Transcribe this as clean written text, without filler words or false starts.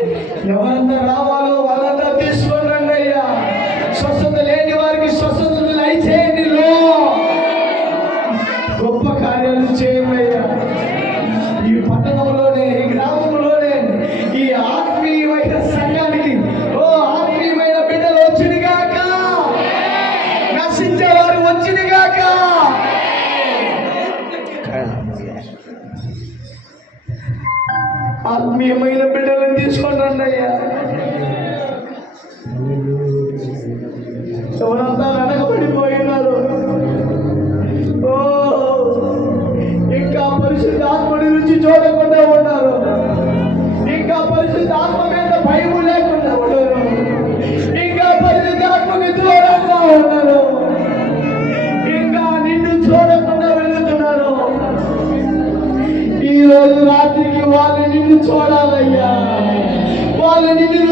ఎవరంతా రావాలో వాళ్ళంతా తీసుకొని రండి అయ్యా. స్వస్థత లేని వారికి స్వస్థతలు దయచేయండి. గొప్ప కార్యాలు చేయండి అయ్యా. ఈ పట్టణంలోనే, ఈ గ్రామంలోనే, ఈ ఆత్మీయమైన సంఘానికి ఆత్మీయమైన బిడ్డలు వచ్చినగాక, నశించేవారు వచ్చినగాక. ఆత్మీయమైన బిడ్డలను తీసుకొని రండి అయ్యా. ఎవరంతా వెనకబడిపోయినారు. ఇంకా పరిశుద్ధ ఆత్మని రుచి చూడకుండా ఉన్నారు. ఇంకా పరిశుద్ధ ఆత్మ మీద భయం లేకుండా ఉన్నారు. ఇంకా పరిశుద్ధ ఆత్మకి దూరంగా ఉన్నారు. ఇంకా నిన్ను చూడకుండా వెళుతున్నారు. ఈ రోజు రాత్రికి వాళ్ళు నిన్ను చూడాలయ్యా. వాళ్ళు నిన్ను